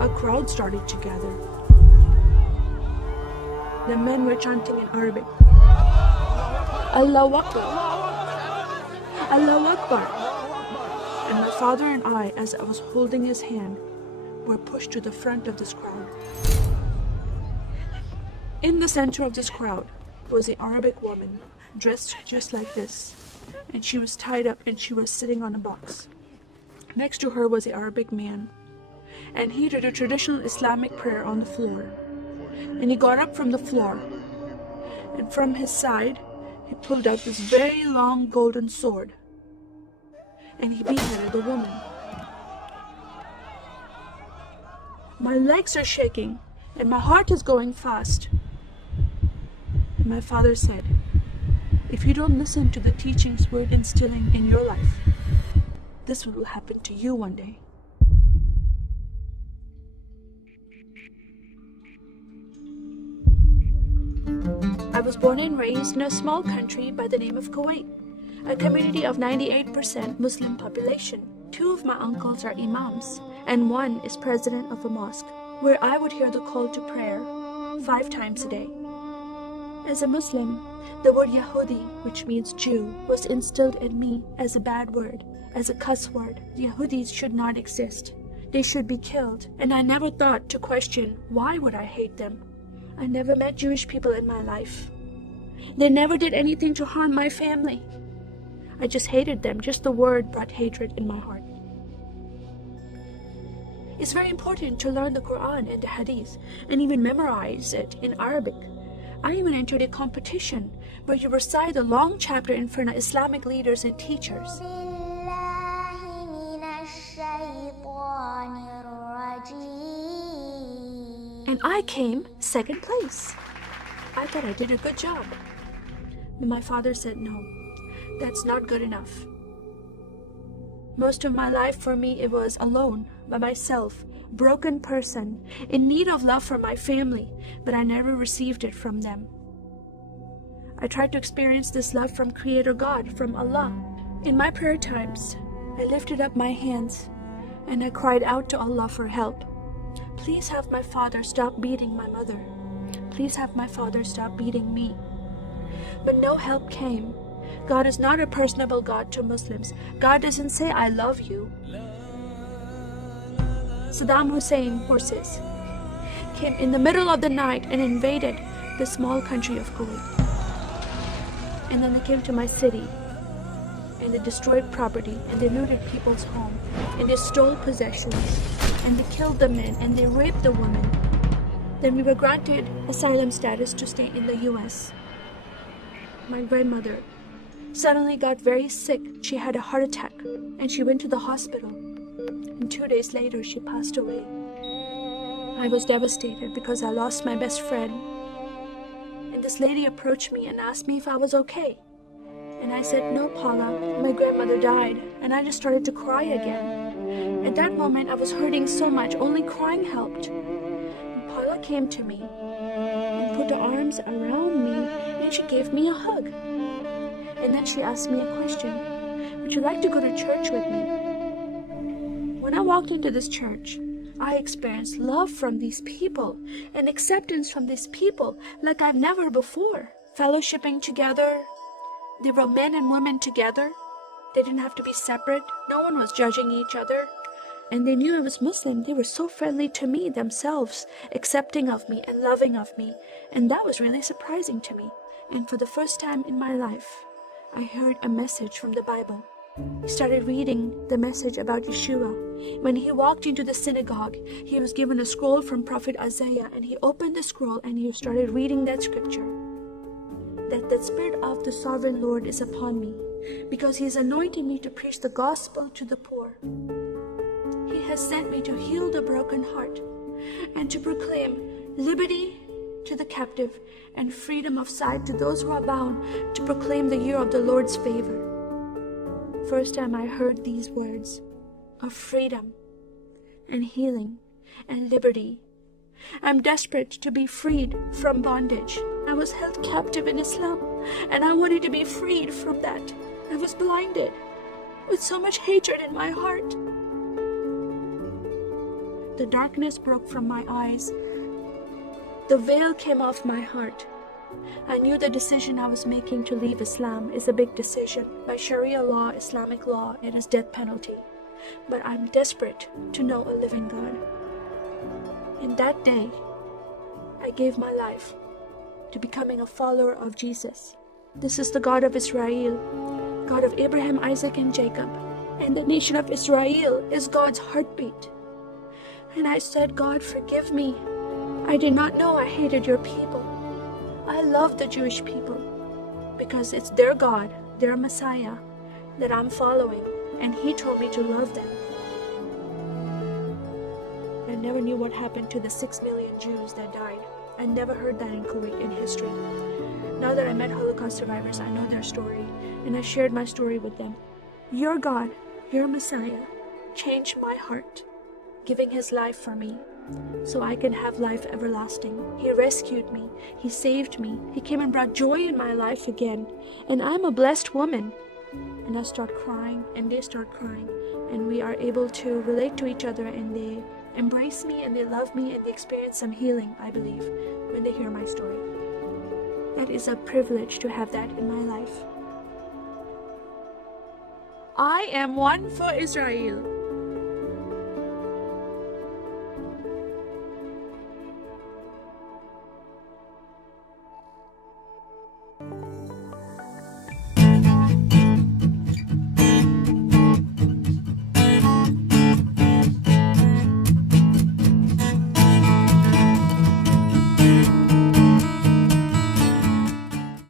A crowd started to gather. The men were chanting in Arabic, Allahu Akbar, Allahu Akbar. And my father and I, as I was holding his hand, were pushed to the front of this crowd. In the center of this crowd was an Arabic woman, dressed just like this, and she was tied up and she was sitting on a box. Next to her was an Arabic man, and he did a traditional Islamic prayer on the floor. And he got up from the floor, and from his side, he pulled out this very long golden sword, and he beheaded the woman. My legs are shaking, and my heart is going fast. And my father said, if you don't listen to the teachings we're instilling in your life, this will happen to you one day. I was born and raised in a small country by the name of Kuwait, a community of 98% Muslim population. 2 of my uncles are imams, and 1 is president of a mosque, where I would hear the call to prayer 5 times a day. As a Muslim, the word Yahudi, which means Jew, was instilled in me as a bad word, as a cuss word. Yahudis should not exist. They should be killed, and I never thought to question why would I hate them. I never met Jewish people in my life. They never did anything to harm my family. I just hated them. Just the word brought hatred in my heart. It's very important to learn the Quran and the Hadith and even memorize it in Arabic. I even entered a competition where you recite a long chapter in front of Islamic leaders and teachers. And I came 2nd place. I thought I did a good job. But my father said, no, that's not good enough. Most of my life for me, it was alone, by myself, broken person, in need of love from my family, but I never received it from them. I tried to experience this love from Creator God, from Allah. In my prayer times, I lifted up my hands and I cried out to Allah for help. Please have my father stop beating my mother. Please have my father stop beating me. But no help came. God is not a personable God to Muslims. God doesn't say, I love you. Saddam Hussein forces came in the middle of the night and invaded the small country of Kuwait. And then they came to my city and they destroyed property and they looted people's home and they stole possessions and they killed the men and they raped the women. Then we were granted asylum status to stay in the US. My grandmother suddenly got very sick. She had a heart attack and she went to the hospital. And 2 days later, she passed away. I was devastated because I lost my best friend. And this lady approached me and asked me if I was okay. And I said, no, Paula, my grandmother died. And I just started to cry again. At that moment, I was hurting so much, only crying helped. And Paula came to me and put her arms around me and she gave me a hug. And then she asked me a question. Would you like to go to church with me? When I walked into this church, I experienced love from these people and acceptance from these people like I've never before. Fellowshipping together. They were men and women together. They didn't have to be separate. No one was judging each other. And they knew I was Muslim. They were so friendly to me themselves, accepting of me and loving of me. And that was really surprising to me. And for the first time in my life, I heard a message from the Bible. He started reading the message about Yeshua. When he walked into the synagogue, he was given a scroll from Prophet Isaiah, and he opened the scroll and he started reading that scripture. That the Spirit of the Sovereign Lord is upon me, because he has anointed me to preach the gospel to the poor. He has sent me to heal the broken heart and to proclaim liberty to the captive and freedom of sight to those who are bound, to proclaim the year of the Lord's favor. First time I heard these words of freedom and healing and liberty. I'm desperate to be freed from bondage. I was held captive in Islam and I wanted to be freed from that. I was blinded. with so much hatred in my heart. The darkness broke from my eyes. The veil came off my heart. I knew the decision I was making to leave Islam is a big decision. By Sharia law, Islamic law, it is death penalty. But I'm desperate to know a living God. In that day, I gave my life to becoming a follower of Jesus. This is the God of Israel, God of Abraham, Isaac, and Jacob. And the nation of Israel is God's heartbeat. And I said, God, forgive me. I did not know I hated your people. I love the Jewish people because it's their God, their Messiah that I'm following, and He told me to love them. I never knew what happened to the 6 million Jews that died. I never heard that in Kuwait in history. Now that I met Holocaust survivors, I know their story, and I shared my story with them. Your God, your Messiah, changed my heart, giving His life for me, so I can have life everlasting. He rescued me. He saved me. He came and brought joy in my life again. And I'm a blessed woman. And I start crying, and they start crying. And we are able to relate to each other, and they embrace me, and they love me, and they experience some healing, I believe, when they hear my story. That is a privilege to have that in my life. I am one for Israel.